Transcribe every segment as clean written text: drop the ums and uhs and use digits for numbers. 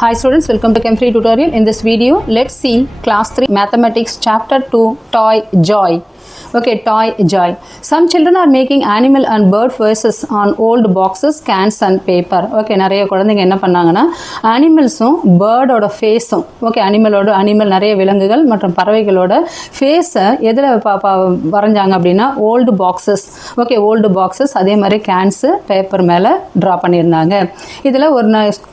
Hi students, welcome to Chem Free tutorial. In this video, let's see class 3 mathematics chapter 2 toy joy. Okay, toy joy. Some children are making animal and bird faces on old boxes, cans and paper. Okay, நிறைய குழந்தைங்க என்ன பண்ணாங்கன்னா அனிமல்ஸும் பேர்டோட ஃபேஸும் animal நிறைய விலங்குகள் மற்றும் பறவைகளோட ஃபேஸை எதில் வரைஞ்சாங்க அப்படின்னா ஓல்டு பாக்ஸஸ் அதே மாதிரி கேன்ஸு பேப்பர் மேலே ட்ரா பண்ணியிருந்தாங்க. இதில் ஒரு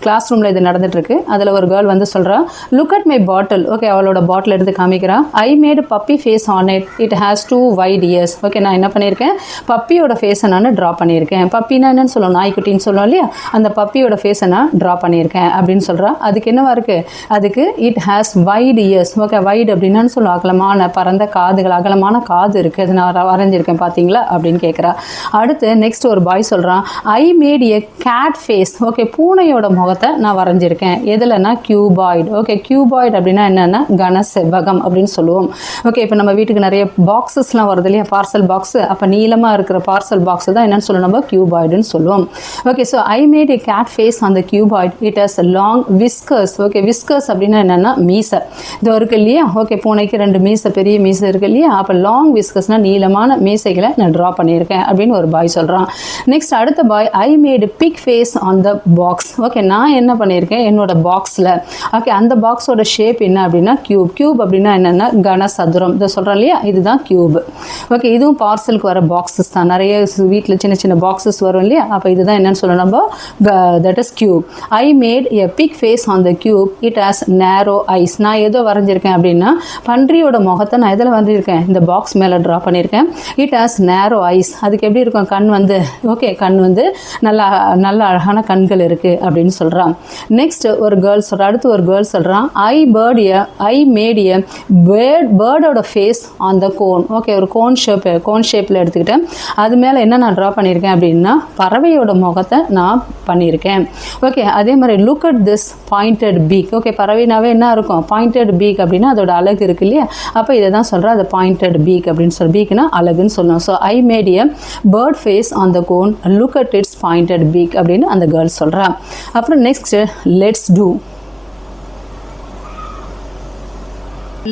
கிளாஸ் ரூமில் இது நடந்துட்டுருக்கு. அதில் ஒரு கேர்ள் வந்து சொல்கிறா, look at my bottle. Okay, அவளோட பாட்டில் எடுத்து காமிக்கிறா. I made puppy face on it. It has 2 wide ears. Okay, நான் என்ன பண்ணியிருக்கேன், பப்பியோட ஃபேஸை நான் ட்ரா பண்ணியிருக்கேன். பப்பினா என்னன்னு சொல்லுவோம், நாய்க்குட்டின்னு சொல்லுவோம் இல்லையா, அந்த பப்பியோட ஃபேஸை நான் ட்ரா பண்ணியிருக்கேன் அப்படின்னு சொல்கிறா. அதுக்கு என்னவா இருக்குது, அதுக்கு it has wide ears. Okay, wide அப்படின்னான்னு சொல்லுவோம், அகலமான பரந்த காதுகள், அகலமான காது இருக்குது, அது நான் வரைஞ்சிருக்கேன் பார்த்தீங்களா அப்படின்னு கேட்குறா. அடுத்து நெக்ஸ்ட் ஒரு பாய் சொல்கிறான், I made a cat face. Okay, பூனையோட முகத்தை நான் வரைஞ்சிருக்கேன். எதுலன்னா கியூபாய்டு. ஓகே, கியூபாய்டு அப்படின்னா என்னென்னா கன செவ்வகம் அப்படின்னு சொல்லுவோம். ஓகே, இப்போ நம்ம வீட்டுக்கு நிறைய பாக்ஸஸ்லாம் வருது இல்லையா, பார்சல் பாக்ஸ். அப்போ நீளமாக இருக்கிற பார்சல் பாக்ஸ் தான் என்னன்னு சொல்லுவோம், நம்ம கியூபாய்டுன்னு சொல்லுவோம். Okay, so I made a cat face on the cuboid. It has long whiskers. Okay, whiskers அப்படின்னா என்னென்னா மீசை. இது இருக்கு இல்லையா. ஓகே, பூனைக்கு 2 மீசை, பெரிய மீசை இருக்கு இல்லையா. அப்போ லாங் விஸ்கர்ஸ்னால் நீளமான மீசைகளை நான் ட்ரா பண்ணியிருக்கேன் அப்படின்னு ஒரு பாய் சொல்கிறான். நெக்ஸ்ட் அடுத்த boy, I made pig face on the box. Okay, நான் என்ன பண்ணியிருக்கேன், என்னோட பாக்ஸில். ஓகே, அந்த பாக்ஸோட ஷேப் என்ன அப்படின்னா கியூப் அப்படின்னா என்னென்னா கனசதுரம். இதை சொல்கிறோம் இல்லையா, இதுதான் கியூப். ஓகே, இதுவும் பார்சலுக்கு வர பாக்ஸஸ் தான். நிறைய வீட்டில் சின்ன சின்ன பாக்ஸஸ் வரும் இல்லையா. அப்போ இதுதான் என்னன்னு சொல்லணும் நம்ம, that is cube. I made a big face on the cube. It has narrow eyes. நான் ஏதோ வரைஞ்சிருக்கேன் அப்படின்னா பன்றியோட முகத்தை நான் எதில் வரைஞ்சிருக்கேன், இந்த பாக்ஸ் மேலே ட்ரா பண்ணியிருக்கேன். It has narrow ice. அதுக்கு எப்படி இருக்கும், கண் வந்து கண் வந்து நல்ல அழகான கண்கள் இருக்குது அப்படின்னு சொல்கிறான். நெக்ஸ்ட் ஒரு கேர்ள் சொல்கிறான், அடுத்து ஒரு கேர்ள் சொல்கிறான், ஐ மேட் எ பேர்டோட face on the cone. Okay, ஒரு கோன் ஷேப்பில் எடுத்துக்கிட்டேன். அது மேலே என்ன நான் ட்ரா பண்ணியிருக்கேன் அப்படின்னா பறவையோட முகத்தை நான் பண்ணியிருக்கேன். ஓகே, அதே மாதிரி look at this pointed beak. Okay, பறவைனாவே என்ன இருக்கும், பாயிண்டட் பீக் அப்படின்னா அதோட அழகு இருக்கு இல்லையா. அப்போ இதை தான் சொல்கிறேன், அது பாயிண்டட் பீக் அப்படின்னு சொல்லி, பீக்னா அழகுன்னு சொல்லணும். So I made a bird face on the cone, look at its pointed beak அப்படின்னு அந்த கேர்ள் சொல்கிறா. அப்புறம் next let's do.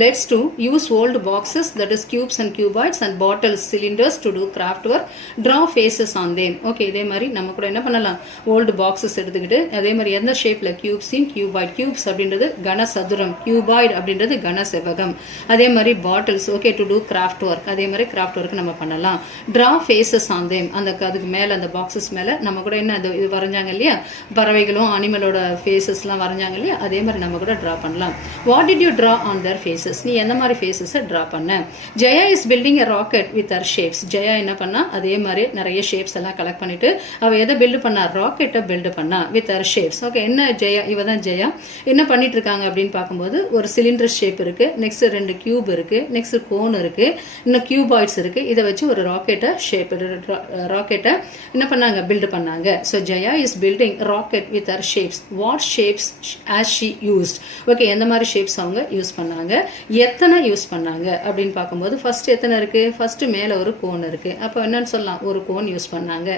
Let's do use old boxes, that is cubes and cuboids, and bottles, cylinders to do craft work. Draw faces on them. Okay, இதே மாதிரி நம்ம கூட என்ன பண்ணலாம், ஓல்டு பாக்ஸஸ் எடுத்துக்கிட்டு அதே மாதிரி எந்த ஷேப்பில் கியூப்ஸையும் கியூபாய்ட். கியூப்ஸ் அப்படின்றது கனசதுரம், கியூபாய்டு அப்படின்றது கன செவ்வகம். அதே மாதிரி bottles. Okay, do do craft work. அதே மாதிரி கிராஃப்ட் ஒர்க் நம்ம பண்ணலாம். Draw faces on them. அதுக்கு மேலே அந்த பாக்ஸஸ் மேலே நம்ம கூட என்ன இது வரைஞ்சாங்க இல்லையா, பறவைகளும் அனிமலோட ஃபேஸஸ்லாம் வரைஞ்சாங்க இல்லையா, அதே மாதிரி நம்ம கூட ட்ரா பண்ணலாம். What did you draw on their face? நீ எந்த மாதிரி ஃபேஸஸை ட்ரா பண்ண? Jaya is building a rocket with her shapes. Jaya என்ன பண்ணா, அதே மாதிரி நிறைய ஷேப்ஸ் எல்லாம் கலெக்ட் பண்ணிட்டு அவ எதை பில்டு பண்ணா, ராக்கெட்டை பில்டு பண்ணா வித் ஹர் ஷேப்ஸ். ஓகே, என்ன ஜெயா, இவ தான் ஜெயா என்ன பண்ணிட்டு இருக்காங்க அப்படின்னு பார்க்கும்போது ஒரு சிலிண்டர் ஷேப் இருக்கு, நெக்ஸ்ட் 2 கியூப் இருக்கு, நெக்ஸ்ட் கோன் இருக்கு, இன்னும் கியூபாய்ட்ஸ் இருக்கு. இதை வச்சு ஒரு ராக்கெட்டை என்ன பண்ணாங்க, பில்டு பண்ணாங்க. So Jaya is building rocket with her shapes. What shapes as she used? Okay, எந்த மாதிரி ஷேப்ஸ் அவங்க யூஸ் பண்ணாங்க, எத்தனை யூஸ் பண்ணாங்க அப்படின்னு பார்க்கும்போது ஃபர்ஸ்ட் எத்தனை இருக்கு, ஃபர்ஸ்ட் மேல ஒரு கோன் இருக்கு. அப்போ என்னன்னு சொல்லலாம், ஒரு கோன் யூஸ் பண்ணாங்க.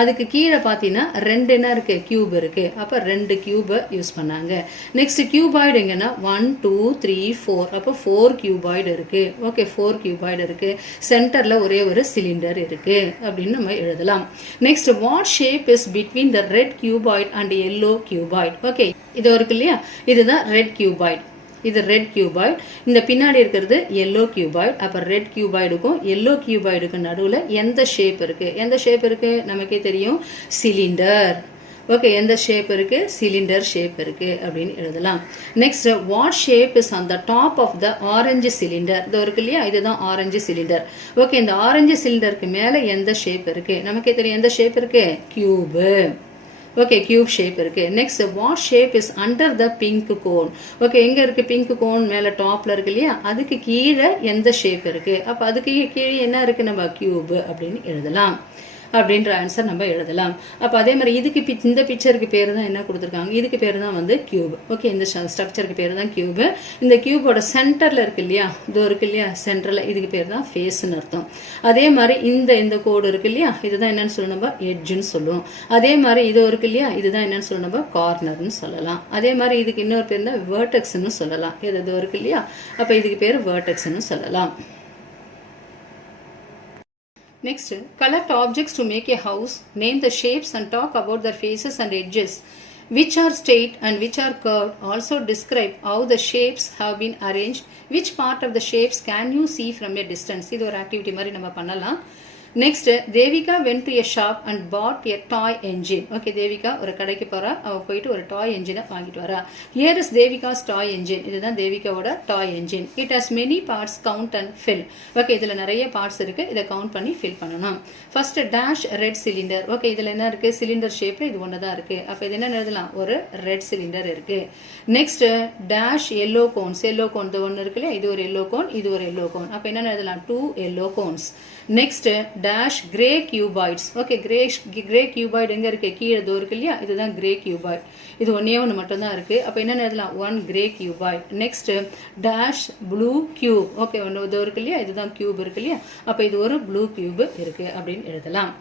அதுக்கு கீழே பார்த்தீங்கன்னா 2 என்ன இருக்கு, கியூப் இருக்கு. அப்போ 2 கியூபை யூஸ் பண்ணாங்க. நெக்ஸ்ட் கியூபாய்டு எங்கன்னா 1 2 3 4. அப்போ 4 கியூபாய்டு இருக்கு. ஓகே, 4 கியூபாய்டு இருக்கு. சென்டர்ல ஒரே ஒரு சிலிண்டர் இருக்கு அப்படின்னு நம்ம எழுதலாம். Next what shape is between the red cuboid and yellow cuboid? Okay, இது இருக்கு இல்லையா, இதுதான் ரெட் கியூபாய்டு. இது ரெட் கியூபாய்டு. இந்த பின்னாடி இருக்கிறது எல்லோ கியூபாய்டு. அப்போ ரெட் கியூபாய்டுக்கும் எல்லோ கியூபாய்டுக்கும் நடுவில் எந்த ஷேப் இருக்கு, எந்த ஷேப் இருக்கு நமக்கே தெரியும், சிலிண்டர். ஓகே, எந்த ஷேப் இருக்கு, சிலிண்டர் ஷேப் இருக்கு அப்படின்னு எழுதலாம். Next what shape is on the top of the orange cylinder? இது இருக்கு இல்லையா, இதுதான் ஆரஞ்சு சிலிண்டர். ஓகே, இந்த ஆரஞ்சு சிலிண்டருக்கு மேல எந்த ஷேப் இருக்கு நமக்கே தெரியும், எந்த ஷேப் இருக்கு, கியூபு. ஓகே, கியூப் ஷேப் இருக்கு. Next what shape is under the pink cone? Okay, எங்க இருக்கு பிங்க் கோன், மேல டாப்ல இருக்கு இல்லையா, அதுக்கு கீழே எந்த ஷேப் இருக்கு? அப்ப அதுக்கு கீழே என்ன இருக்கு, நம்ம கியூப் அப்படின்னு எழுதலாம். அப்படின்ற ஆன்சர் நம்ம எழுதலாம். அப்போ அதே மாதிரி இதுக்கு இந்த பிக்சருக்கு பேர் தான் என்ன கொடுத்துருக்காங்க, இதுக்கு பேர் தான் வந்து கியூப். ஓகே, இந்த ஸ்ட்ரக்சருக்கு பேர் தான் கியூப். இந்த கியூபோட சென்டரில் இருக்கு இல்லையா, இதோ இருக்கு இல்லையா சென்டரில், இதுக்கு பேர் தான் ஃபேஸ்ன்னு அர்த்தம். அதே மாதிரி இந்த கோடு இருக்கு இல்லையா, இதுதான் என்னன்னு சொல்லணும் நம்ம எட்ஜுன்னு சொல்லுவோம். அதே மாதிரி இது இருக்கு இல்லையா, இதுதான் என்னன்னு சொல்லணும் நம்ம கார்னர்னு சொல்லலாம். அதே மாதிரி இதுக்கு இன்னொரு பேர் தான் வெர்டெக்ஸ்ன்னு சொல்லலாம். இது இருக்கு இல்லையா, அப்ப இதுக்கு பேர் வெர்டெக்ஸ்ன்னு சொல்லலாம். Next, collect objects to make a house, name the shapes and talk about their faces and edges, which are straight and which are curved. Also describe how the shapes have been arranged. Which part of the shapes can you see from a distance? இது ஒரு activity மாதிரி நம்ம பண்ணலாம். Next, Devika went to a shop and bought a toy engine. Okay, Devika ஒரு கடைக்கு போறா, அவ போயிட்டு ஒரு toy engine வாங்கிட்டு வரா. Here is Devika's toy engine. இதுதான் தேவிகாவோட toy engine. It has many parts, count and fill. Okay, இதுல நிறைய parts இருக்கு, இதை கவுண்ட் பண்ணி fill பண்ணணும். First dash red cylinder. Okay, இதுல என்ன இருக்கு, சிலிண்டர் ஷேப்ல இது ஒண்ணுதான் இருக்கு. அப்ப இது என்ன எழுதலாம், ஒரு red cylinder இருக்கு. Next dash yellow cones. Yellow cone இது ஒன்னு இருக்கு இல்லையா, இது ஒரு yellow cone, இது ஒரு yellow cone. அப்ப என்ன எழுதலாம், 2 yellow cones. Next dash gray cuboids. Okay, gray cuboid எங்க இருக்கு, கீழே தோ இருக்கு இல்லையா, இதுதான் gray cuboid. இது ஒன்னே ஒன்று மட்டும் தான் இருக்கு. அப்ப என்ன எழுதலாம், 1 gray cuboid. Next dash blue cube. Okay, ஒன்று தோ இருக்கு இல்லையா, இதுதான் cube இருக்கு இல்லையா, அப்ப இது ஒரு blue cube இருக்கு அப்படின்னு எழுதலாம்.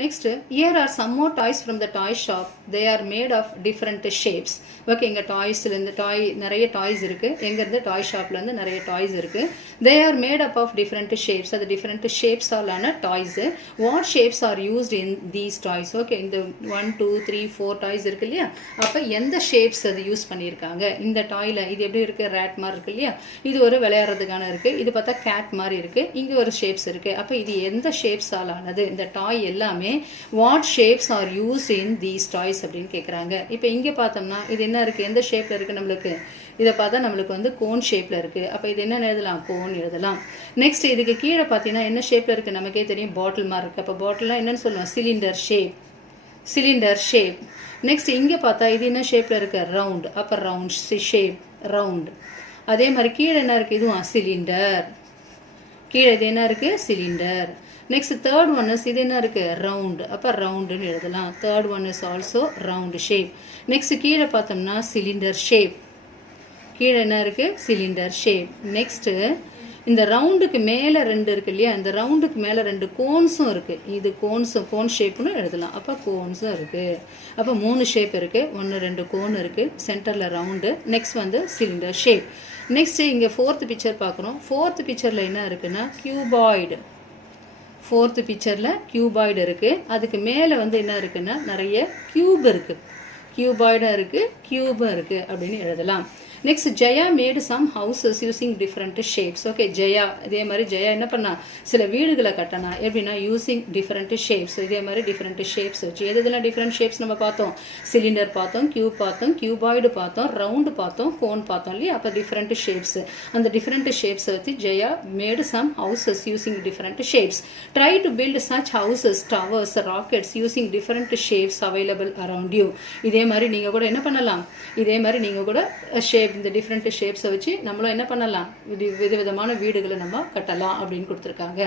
Next, here are some more toys from the toy shop. They are made of different shapes. Okay, இங்க டாய்ஸ்ல இந்த நிறைய டாய்ஸ் இருக்கு. எங்க இருந்து டாய் ஷாப்ல இருந்து நிறைய டாய்ஸ் இருக்கு. They are made up of different shapes. அது different shapes ஆன toys. What shapes are used in these toys? Okay, இந்த 1 2 3 4 டாய்ஸ் இருக்கு இல்லையா, அப்ப எந்த ஷேப்ஸ் அது யூஸ் பண்ணிருக்காங்க இந்த டாய்ல? இது எப்படி இருக்கு, ரேட் மாதிரி இருக்கு இல்லையா, இது ஒரு விளையாடுறதுக்கான இருக்கு. இது பார்த்தா கேட் மாதிரி இருக்கு. இங்க ஒரு ஷேப்ஸ் இருக்கு. அப்ப இது எந்த ஷேப்ஸ் ஆனது? இந்த டாய் எல்லாமே what shapes are used in these toys அப்படின்னு கேக்குறாங்க. இப்போ இங்க பார்த்தோம்னா இது என்ன இருக்கு, எந்த ஷேப்ல இருக்கு நம்மளுக்கு, இத பார்த்தா நம்மளுக்கு வந்து கோன் ஷேப்ல இருக்கு. அப்ப இது என்ன எழுதலாம், கோன் எழுதலாம். நெக்ஸ்ட் இதுக்கு கீழே பார்த்தீங்கன்னா என்ன ஷேப்ல இருக்கு நமக்கே தெரியும், பாட்டில் மாதிரி இருக்கு. அப்ப பாட்டில்னா என்னன்னு சொல்லுவோம், சிலிண்டர் ஷேப். நெக்ஸ்ட் இங்க பார்த்தா இது என்ன ஷேப்ல இருக்கு, ரவுண்ட். அப்ப ரவுண்ட் ஷேப், ரவுண்ட். அதே மாதிரி கீழே என்ன இருக்கு, இதுவும் சிலிண்டர். கீழே இது என்ன இருக்கு, cylinder. Next third one is இது என்ன இருக்கு, ரவுண்ட். அப்ப ரவுண்டுன்னு எழுதலாம். Third one is also round shape. Next கீழே பார்த்தோம்னா சிலிண்டர் ஷேப். கீழே என்ன இருக்கு, சிலிண்டர் ஷேப். நெக்ஸ்ட் இந்த ரவுண்டுக்கு மேல ரெண்டு இருக்கு இல்லையா, இந்த ரவுண்டுக்கு மேல ரெண்டு கோன்ஸும் இருக்கு. இது கோன் ஷேப்னு எழுதலாம். அப்ப கோன்ஸும் இருக்கு. அப்ப 3 ஷேப் இருக்கு. 1 2 கோன் இருக்கு, சென்டர்ல ரவுண்டு, நெக்ஸ்ட் வந்து சிலிண்டர் ஷேப். நெக்ஸ்ட் இங்க 4th பிக்சர் பார்க்குறோம். 4th பிக்சர்ல என்ன இருக்குன்னா கியூபாய்டு. 4th பிக்சர்ல கியூபாய்டு இருக்கு. அதுக்கு மேல வந்து என்ன இருக்குன்னா நிறைய கியூப் இருக்கு. கியூபாய்டும் இருக்கு, கியூபும் இருக்கு அப்படின்னு எழுதலாம். Next Jaya made some houses using different shapes. Okay, Jaya இதே மாதிரி ஜெயா என்ன பண்ணா, சில வீடுகளை கட்டினா. எப்படின்னா யூசிங் டிஃப்ரெண்ட் ஷேப்ஸ். இதே மாதிரி டிஃப்ரெண்ட் ஷேப்ஸ் வச்சு எதுலாம் டிஃப்ரெண்ட் ஷேப்ஸ் நம்ம பார்த்தோம், சிலிண்டர் பார்த்தோம், கியூப் பார்த்தோம், கியூபாய்டு பார்த்தோம், ரவுண்டு பார்த்தோம், கோன் பார்த்தோம் இல்லையா. அப்போ டிஃப்ரெண்ட் ஷேப்ஸ், அந்த டிஃப்ரெண்ட் ஷேப்ஸ் வச்சு Jaya made some houses using different shapes. Try to build such houses, towers, rockets using different shapes available around you. இதே மாதிரி நீங்க கூட என்ன பண்ணலாம், இதே மாதிரி நீங்க கூட ஷேப், இந்த டிஃப்ரெண்ட் ஷேப்ஸை வச்சு நம்மளும் என்ன பண்ணலாம், விதவிதமான வீடுகளை நம்ம கட்டலாம் அப்படின்னு கொடுத்துருக்காங்க.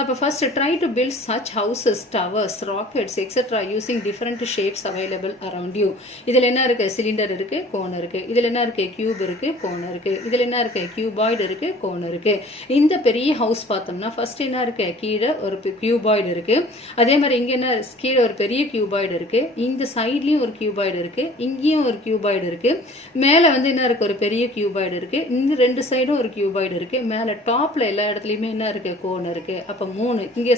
அப்போ first try to build such houses, towers, rockets etcetera using different shapes available around you. இதில் என்ன இருக்கு, சிலிண்டர் இருக்கு, கோன் இருக்கு. இதில் என்ன இருக்கு, கியூப் இருக்கு, கோன் இருக்கு. இதில் என்ன இருக்கு, கியூபாய்டு இருக்கு, கோன் இருக்கு. இந்த பெரிய ஹவுஸ் பார்த்தோம்னா ஃபர்ஸ்ட் என்ன இருக்கு, கீழே ஒரு கியூபாய்டு இருக்கு. அதே மாதிரி இங்க என்ன, கீழே ஒரு பெரிய கியூபாய்டு இருக்கு. இந்த சைட்லயும் ஒரு கியூபாய்டு இருக்கு, இங்கேயும் ஒரு கியூபாய்டு இருக்கு. மேல வந்து என்ன இருக்கு, ஒரு பெரிய கியூபாய்டு இருக்கு. இந்த ரெண்டு சைடும் ஒரு கியூபாய்டு இருக்கு. மேல டாப்ல எல்லா இடத்துலயுமே என்ன இருக்கு, கோன் இருக்கு. அப்ப 3 இங்க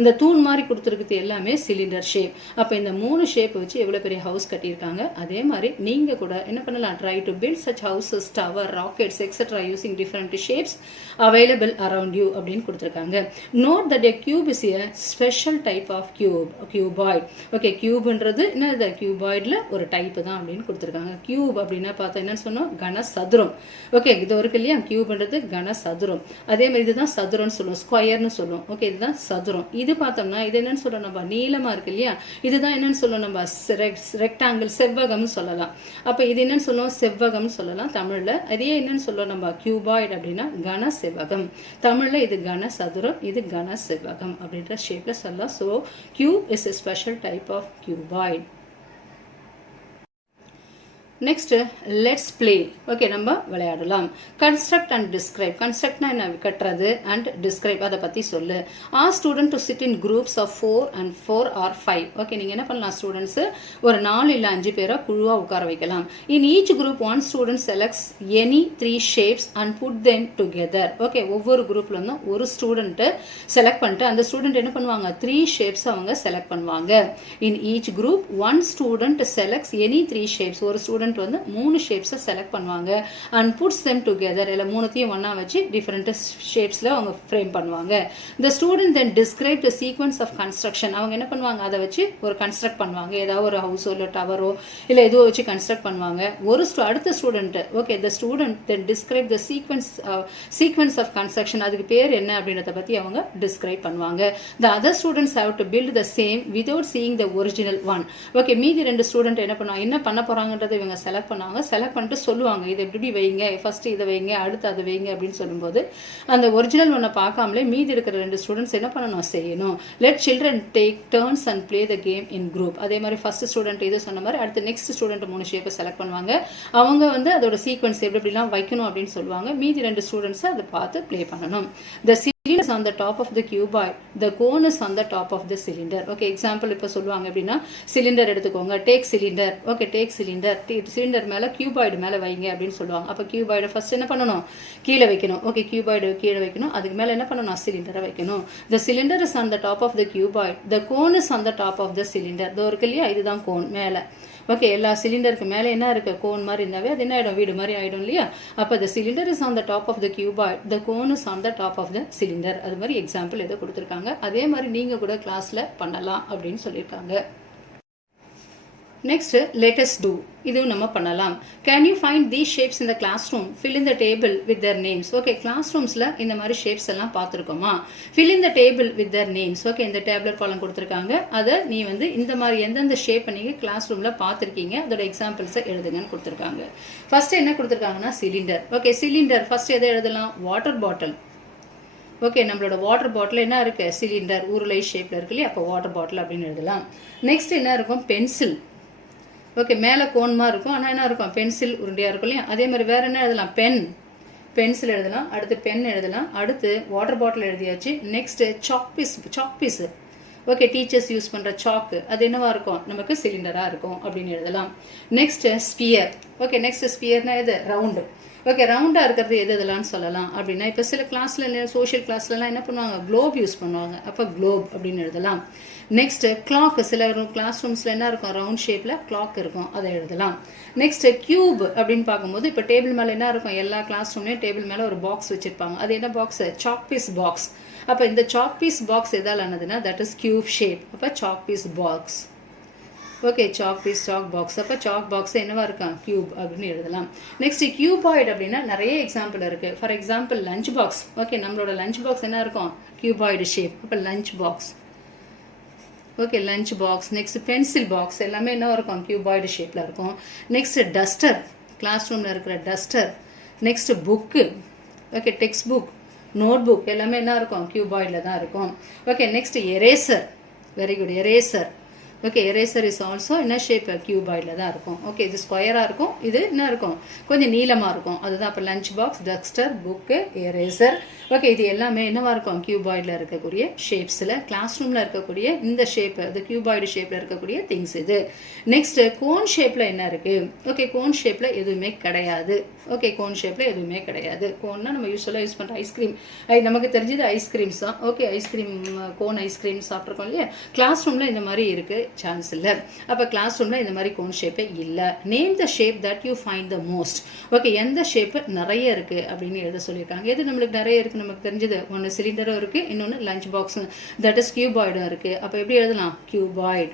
இந்த தூண் மாதிரி கொடுத்துருக்குது எல்லாமே சிலிண்டர் ஷேப். அப்ப இந்த 3 ஷேப் வச்சு எவ்வளவு பெரிய ஹவுஸ் கட்டியிருக்காங்க. அதே மாதிரி நீங்க கூட என்ன பண்ணலாம், try to build such houses, tower, rockets etcetera using different shapes available around you அப்படின்னு கொடுத்துருக்காங்க. Note that a cube is a special type of cuboid. Okay, கியூப்ன்றது என்ன, கியூபாய்டுல ஒரு டைப் தான் அப்படின்னு கொடுத்துருக்காங்க. கியூப் அப்படின்னா பார்த்தா என்ன சொன்னோம், கனசதுரம். ஓகே, இது இருக்கு இல்லையா, கியூப்ன்றது கனசதுரம். அதே மாதிரி இதுதான் சதுரம்னு சொல்லுவோம், ஸ்கொயர்னு சொல்லுவோம். ஓகே, இதுதான் சதுரம். இது பார்த்தோம்னா இது என்னன்னு சொல்றோம் நம்ம, நீளமா இருக்கு இல்லையா, இதுதான் என்னன்னு சொல்லுவோம் நம்ம, ரெக்டாங்கிள், செவ்வகம்னு சொல்லலாம். அப்ப இது என்னன்னு சொல்லுவோம், செவ்வகம்னு சொல்லலாம் தமிழ்ல. அதே என்னன்னு சொல்லுவோம் நம்ம, கியூபாய்டு அப்படின்னா கன செவ்வகம். தமிழ்ல இது கன சதுரம், இது கன செவ்வகம் அப்படின்ற ஷேப்ல சொல்லலாம். So cube is a special type of cuboid. Next, let's play. Okay, நம்ம விளையாடலாம். Construct and describe. Constructனா என்ன, கட்டுறது, and describe அதை பத்தி சொல்லு. Ask student to sit in groups of 4 and 4 or 5. Okay, நீங்க என்ன பண்ணலாம், ஸ்டூடெண்ட்ஸ் ஒரு 4 இல்ல 5 பேரை குழுவா உட்கார வைக்கலாம். In each group one student selects any 3 shapes and put them together. Okay, ஒவ்வொரு குரூப்ல இருந்தும் ஒரு ஸ்டூடெண்ட் செலக்ட் பண்ணிட்டு அந்த ஸ்டூடெண்ட் என்ன பண்ணுவாங்க, 3 shapes அவங்க செலக்ட் பண்ணுவாங்க. In each group one student selects any 3 shapes. ஒரு ஸ்டூடெண்ட் வந்து 3 ஷேப்ஸை செலக்ட் பண்ணுவாங்க. அண்ட் புட்ஸ் தெம் டுகெதர், இல்லை 3த்தையும் ஒண்ணா வச்சு டிஃபரெண்ட் ஷேப்ஸ்ல அவங்க ஃப்ரேம் பண்ணுவாங்க. The student then describe the sequence of construction. அவங்க என்ன பண்ணுவாங்க, அதை வச்சு ஒரு கன்ஸ்ட்ரக்ட் பண்ணுவாங்க. ஏதாவது ஒரு ஹவுஸோ இல்லை டவரோ இல்லை எதுவோ வச்சு கன்ஸ்ட்ரக்ட் பண்ணுவாங்க. அடுத்த student, okay, the student then describe the sequence of construction. அதுக்கு பேர் என்ன அப்படின்றத பத்தி அவங்க டிஸ்கிரைப் பண்ணுவாங்க. The other students have to build the same without seeing the original one. Okay, மீதி 2 ஸ்டூடெண்ட் என்ன பண்ணுவாங்க, என்ன பண்ண போறாங்கன்றதை இவங்க செலக்ட் பண்ணுவாங்க. செலக்ட் பண்ணிட்டு சொல்லுவாங்க, இது எப்படி வைங்க, ஃபர்ஸ்ட் இதை வைங்க, அடுத்து அதை வைங்க அப்படின்னு சொல்லும்போது அந்த ஒரிஜினல் ஒன்றை பார்க்காமலே மீதி இருக்கிற 2 ஸ்டூடெண்ட்ஸ் என்ன பண்ணணும், செய்யணும். Let children take turns and play the game in group. அதே மாதிரி ஃபர்ஸ்ட் ஸ்டூடெண்ட் இது சொன்ன மாதிரி அடுத்து நெக்ஸ்ட் ஸ்டூடெண்ட் 3 ஷேப்பை செலக்ட் பண்ணுவாங்க. அவங்க வந்து அதோட சீக்வன்ஸ் எப்படிலாம் வைக்கணும் அப்படின்னு சொல்லுவாங்க. மீதி 2 ஸ்டூடெண்ட்ஸ் அதை பார்த்து பிளே பண்ணணும். The cylinder is on the top of the cuboid. The cone is on the top of the cylinder. Okay, example இப்ப சொல்லுவாங்க அப்படின்னா, சிலிண்டர் எடுத்துக்கோங்க, take cylinder. Okay, take cylinder, cylinder மேல கியூபாய்டு மேல வைங்க அப்படின்னு சொல்லுவாங்க. அப்ப கியூபாய்டு ஃபர்ஸ்ட் என்ன பண்ணணும், கீழே வைக்கணும். ஓகே, கியூபாய்டு கீழே வைக்கணும். அதுக்கு மேல என்ன பண்ணணும், சிலிண்டரை வைக்கணும். The cylinder is on the top of the cuboid. The cone is on the top of the cylinder. இதோ இருக்கு இல்லையா, இதுதான் கோன் மேல. ஓகே, எல்லா சிலிண்டருக்கு மேலே என்ன இருக்கு, கோன் மாதிரி இருந்தாவே அது என்ன ஆயிடும், வீடு மாதிரி ஆயிடும் இல்லையா. அப்போ the cylinder is on the top of the cuboid. The cone is on the top of the cylinder. அது மாதிரி எக்ஸாம்பிள் எதோ கொடுத்துருக்காங்க. அதே மாதிரி நீங்க கூட கிளாஸ்ல பண்ணலாம் அப்படின்னு சொல்லியிருக்காங்க. Next, let us do. இதுவும் நம்ம பண்ணலாம். Can you find these shapes in the classroom? Fill in the table with their names. Okay, classroomsல இந்த மாதிரி ஷேப்ஸ் எல்லாம் பார்த்திருக்கோமா? Fill in the table with their names. Okay, இந்த டேபிளர் காலம் கொடுத்திருக்காங்க. அதை நீ வந்து இந்த மாதிரி எந்தெந்த ஷேப் நீங்க கிளாஸ் ரூம்ல பார்த்திருக்கீங்க அதோட எக்ஸாம்பிள்ஸை எழுதுங்கன்னு கொடுத்திருக்காங்க. ஃபர்ஸ்ட் என்ன கொடுத்திருக்காங்கன்னா சிலிண்டர். ஓகே, சிலிண்டர் ஃபர்ஸ்ட் எதை எழுதலாம், வாட்டர் பாட்டில். ஓகே, நம்மளோட வாட்டர் பாட்டில் என்ன இருக்கு, சிலிண்டர் உருளை ஷேப்ல இருக்கு இல்லையா, அப்போ வாட்டர் பாட்டில் அப்படின்னு எழுதலாம். நெக்ஸ்ட் என்ன இருக்கும், பென்சில். ஓகே, மேலே கோன்மா இருக்கும், ஆனால் என்ன இருக்கும், பென்சில் உருண்டையாக இருக்கும் இல்லையா. அதே மாதிரி வேற என்ன எழுதலாம், பென், பென்சில் எழுதலாம். அடுத்து பென் எழுதலாம். அடுத்து வாட்டர் பாட்டில் எழுதியாச்சு. Next chalk piece. Okay, teachers use பண்ணுற சாக்கு, அது என்னவா இருக்கும், நமக்கு சிலிண்டராக இருக்கும் அப்படின்னு எழுதலாம். Next sphere. ஓகே, நெக்ஸ்ட் ஸ்பியர்னா எது, ரவுண்டு. ஓகே, ரவுண்டாக இருக்கிறது எது இதெல்லாம் சொல்லலாம் அப்படின்னா, இப்போ சில கிளாஸ்ல சோஷியல் கிளாஸ்லலாம் என்ன பண்ணுவாங்க, குளோப் யூஸ் பண்ணுவாங்க. அப்போ குளோப் அப்படின்னு எழுதலாம். நெக்ஸ்ட் கிளாக், சில கிளாஸ் ரூம்ஸ்ல என்ன இருக்கும், ரவுண்ட் ஷேப்ல கிளாக் இருக்கும், அதை எழுதலாம். நெக்ஸ்ட் கியூப் அப்படின்னு பார்க்கும்போது இப்போ டேபிள் மேலே என்ன இருக்கும், எல்லா கிளாஸ் ரூம்லயும் டேபிள் மேலே ஒரு பாக்ஸ் வச்சிருப்பாங்க. அது என்ன பாக்ஸ், சாக் பீஸ் பாக்ஸ். அப்போ இந்த சாக் பீஸ் பாக்ஸ் எதால் ஆனதுன்னா தட் இஸ் கியூப் ஷேப். அப்போ chalk piece box. Okay, chalk box. அப்போ சாக் பாக்ஸ் என்னவா இருக்கும், கியூப் அப்படின்னு எழுதலாம். நெக்ஸ்ட் கியூபாய்டு அப்படின்னா நிறைய எக்ஸாம்பிள் இருக்கு. For example lunch box. Okay, நம்மளோட லஞ்ச் பாக்ஸ் என்ன இருக்கும், கியூபாய்டு ஷேப். அப்போ lunch box. Okay, lunch box. Next pencil box, எல்லாமே என்ன இருக்கும், கியூபாய்டு ஷேப்ல இருக்கும். நெக்ஸ்ட் டஸ்டர், கிளாஸ் ரூம்ல இருக்கிற duster. Next book. Okay, text book, note book, எல்லாமே என்ன இருக்கும், கியூபாய்டுல தான் இருக்கும். Okay, next eraser. Very good, eraser. Okay, eraser is also என்ன ஷேப், கியூபாய்டில் தான் இருக்கும். ஓகே, இது ஸ்கொயராக இருக்கும், இது என்ன இருக்கும், கொஞ்சம் நீளமாக இருக்கும். அதுதான் இப்போ lunch box, duster, book, eraser. Okay, இது எல்லாமே என்னவா இருக்கும், கியூபாய்டில் இருக்கக்கூடிய ஷேப்ஸில். கிளாஸ் ரூமில் இருக்கக்கூடிய இந்த ஷேப், அது கியூபாய்டு ஷேப்பில் இருக்கக்கூடிய திங்ஸ் இது. நெக்ஸ்ட் கோன் ஷேப்பில் என்ன இருக்கு, ஓகே, கோன் ஷேப்பில் எதுவுமே கிடையாது. ஓகே, கோன் ஷேப்பில் எதுவுமே கிடையாது. கோன்னா நம்ம யூஸ்வலாக யூஸ் பண்ணுற ஐஸ்கிரீம், நமக்கு தெரிஞ்சது ஐஸ்கிரீம்ஸ் தான். ஓகே, ஐஸ்கிரீம், கோன் ஐஸ்கிரீம் சாப்பிட்ருக்கோம் இல்லையா. கிளாஸ் ரூமில் இந்த மாதிரி இருக்கு சான்ஸ் இல்லை. அப்போ கிளாஸ் ரூமில் இந்த மாதிரி கோன் ஷேப்பே இல்லை. Name the shape that you find the most. Okay, எந்த ஷேப்பு நிறைய இருக்கு அப்படின்னு எழுத சொல்லியிருக்காங்க. எது நம்மளுக்கு நிறைய இருக்கு, நமக்கு தெரிஞ்சது ஒன்று சிலிண்டரும் இருக்கு, இன்னொன்று லஞ்ச் பாக்ஸ், தட் இஸ் கியூபாய்டும் இருக்கு. அப்போ எப்படி எழுதலாம், கியூபாய்டு.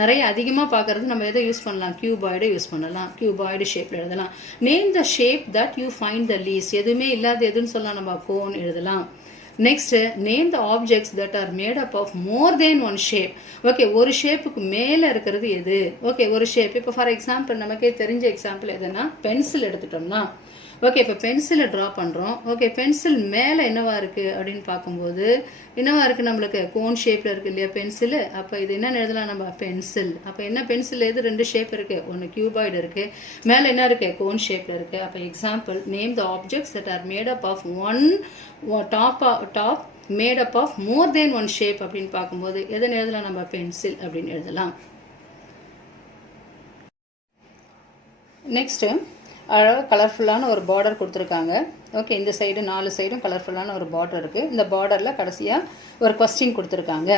நிறைய அதிகமாக பார்க்கறது நம்ம எதை யூஸ் பண்ணலாம், கியூபாய்டை யூஸ் பண்ணலாம். கியூபாய்டு ஷேப்பில் எழுதலாம். Name the shape that you find the least, எதுவுமே இல்லாத எதுன்னு சொல்லலாம், நம்ம கோன் எழுதலாம். Next name the objects that are made up of more than one shape. Okay, ஒரு ஷேப்புக்கு மேலே இருக்கிறது எது? ஓகே, ஒரு ஷேப். இப்போ ஃபார் எக்ஸாம்பிள் நமக்கே தெரிஞ்ச எக்ஸாம்பிள் எதுனா பென்சில் எடுத்துட்டோம்னா, ஓகே இப்போ பென்சிலை ட்ரா பண்ணுறோம். ஓகே, பென்சில் மேலே என்னவா இருக்குது அப்படின்னு பார்க்கும்போது என்னவா இருக்குது, நம்மளுக்கு கோன் ஷேப்பில் இருக்குது இல்லையா பென்சிலு. அப்போ இது என்னென்னு எழுதலாம் நம்ம, பென்சில். அப்போ என்ன பென்சில் எது, ரெண்டு ஷேப் இருக்குது, ஒன்று கியூபாய்டு இருக்குது, மேலே என்ன இருக்குது, கோன் ஷேப்பில் இருக்குது. அப்போ example name the objects that are made up of one top made up of more than one shape அப்படின்னு பார்க்கும்போது எதுன்னு எழுதலாம் நம்ம, பென்சில் அப்படின்னு எழுதலாம். நெக்ஸ்ட்டு அழகாக கலர்ஃபுல்லான ஒரு பார்டர் கொடுத்துருக்காங்க. ஓகே, இந்த சைடு 4 சைடும் கலர்ஃபுல்லான ஒரு பார்டர் இருக்குது. இந்த பார்டரில் கடைசியாக ஒரு கொஸ்டின் கொடுத்துருக்காங்க.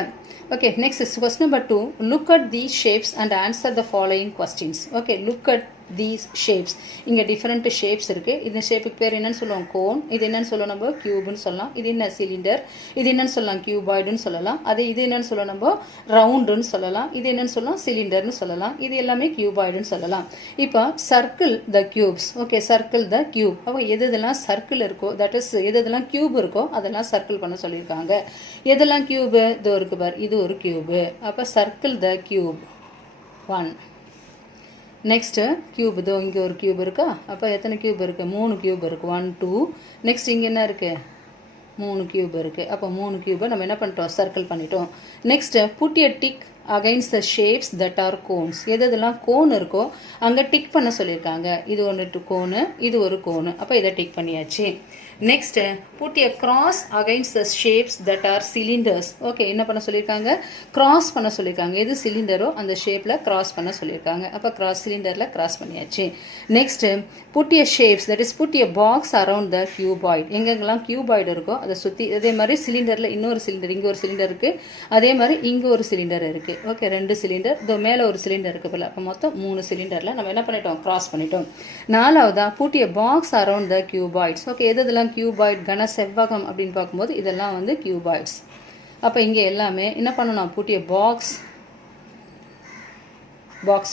Okay, next question number 2, look at these shapes and answer the following questions. Okay, look at these shapes. இங்கே டிஃப்ரெண்ட் ஷேப்ஸ் இருக்குது. இந்த ஷேப்புக்கு பேர் என்னன்னு சொல்லுவோம், கோன். இது என்னன்னு சொல்லுவோம் நம்ம, கியூப்னு சொல்லலாம். இது என்ன, சிலிண்டர். இது என்னன்னு சொல்லலாம், கியூபாய்டுன்னு சொல்லலாம். இது என்னன்னு சொல்லுவோம் நம்ம, ரவுண்டுன்னு சொல்லலாம். இது என்னன்னு சொல்லலாம், சிலிண்டர்னு சொல்லலாம். இது எல்லாமே கியூபாய்டுன்னு சொல்லலாம். இப்போ சர்க்கிள் த கியூப்ஸ். ஓகே, சர்க்கிள் த கியூப். அப்போ எதெல்லாம் சர்க்கிள் இருக்கோ, தட் இஸ் எதெல்லாம் கியூப் இருக்கோ அதெல்லாம் சர்க்கிள் பண்ண சொல்லியிருக்காங்க. எதெல்லாம் கியூபு, இது இருக்கு பார், இது ஒரு கியூபு. அப்போ சர்க்கிள் த கியூப் 1. நெக்ஸ்ட்டு கியூப், இதோ இங்கே ஒரு கியூப் இருக்கா. அப்போ எத்தனை கியூப் இருக்குது, 3 கியூப் இருக்குது. 1 2. நெக்ஸ்ட் இங்கே என்ன இருக்குது, 3 கியூப் இருக்குது. அப்போ 3 கியூபை நம்ம என்ன பண்ணிட்டோம், சர்க்கிள் பண்ணிட்டோம். Next put a tick against the shapes that are cones. எதெல்லாம் கோன் இருக்கோ அங்கே டிக் பண்ண சொல்லியிருக்காங்க. இது ஒன்று கோனு, இது ஒரு கோனு. அப்போ இதை டிக் பண்ணியாச்சு. Next put a cross against the shapes that are cylinders. Okay, என்ன பண்ண சொல்லியிருக்காங்க, கிராஸ் பண்ண சொல்லியிருக்காங்க. எது சிலிண்டரோ அந்த ஷேப்பில் கிராஸ் பண்ண சொல்லியிருக்காங்க. அப்போ கிராஸ், சிலிண்டரில் கிராஸ் பண்ணியாச்சு. Next put a shapes that is put a box around the cuboid. எங்கெங்கெல்லாம் கியூபாய்டு இருக்கோ அதை சுற்றி, அதே மாதிரி சிலிண்டரில் இன்னொரு சிலிண்டர், இங்கே ஒரு சிலிண்டர் இருக்குது, அதே மாதிரி இங்கே ஒரு சிலிண்டர் இருக்குது. ஓகே, 2 சிலிண்டர், இதோ மேலே ஒரு சிலிண்டர் இருக்குது போல. அப்போ மொத்தம் 3 சிலிண்டரில் நம்ம என்ன பண்ணிட்டோம், கிராஸ் பண்ணிட்டோம். 4வதா put a box around the cuboids. Okay, எதெல்லாம் கியூபாய்ட், கன செவ்வகம் அப்படின்னு பார்க்கும்போது இதெல்லாம் வந்து கியூபாய்ட்ஸ். அப்போ இங்கே எல்லாமே என்ன பண்ணணும், புட் எ பாக்ஸ்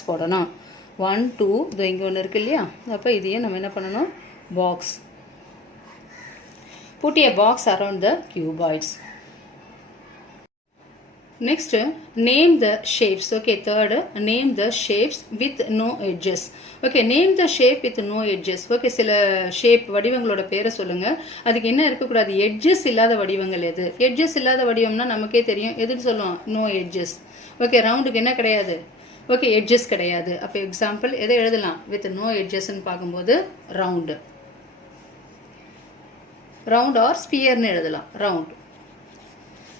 போடணும். 1 2, இதோ இங்கே ஒன்று இருக்கு இல்லையா. அப்போ இதையும் நம்ம என்ன பண்ணணும், box. Put a box around the cuboids. Next, name the shapes. Okay, third, name the shapes with no edges. Okay, name the shape with no edges. Okay, சில ஷேப் வடிவங்களோட பேரை சொல்லுங்க. அதுக்கு என்ன இருக்கக்கூடாது, எட்ஜஸ் இல்லாத வடிவங்கள் எது? எட்ஜஸ் இல்லாத வடிவம்னா நமக்கே தெரியும், எதுன்னு சொல்லுவோம், நோ எட்ஜஸ். ஓகே, ரவுண்டுக்கு என்ன கிடையாது, ஓகே எட்ஜஸ் கிடையாது. அப்போ எக்ஸாம்பிள் எதை எழுதலாம், வித் நோ எட்ஜஸ்ன்னு பார்க்கும்போது ரவுண்ட் ஆர் ஸ்பியர்னு எழுதலாம், round.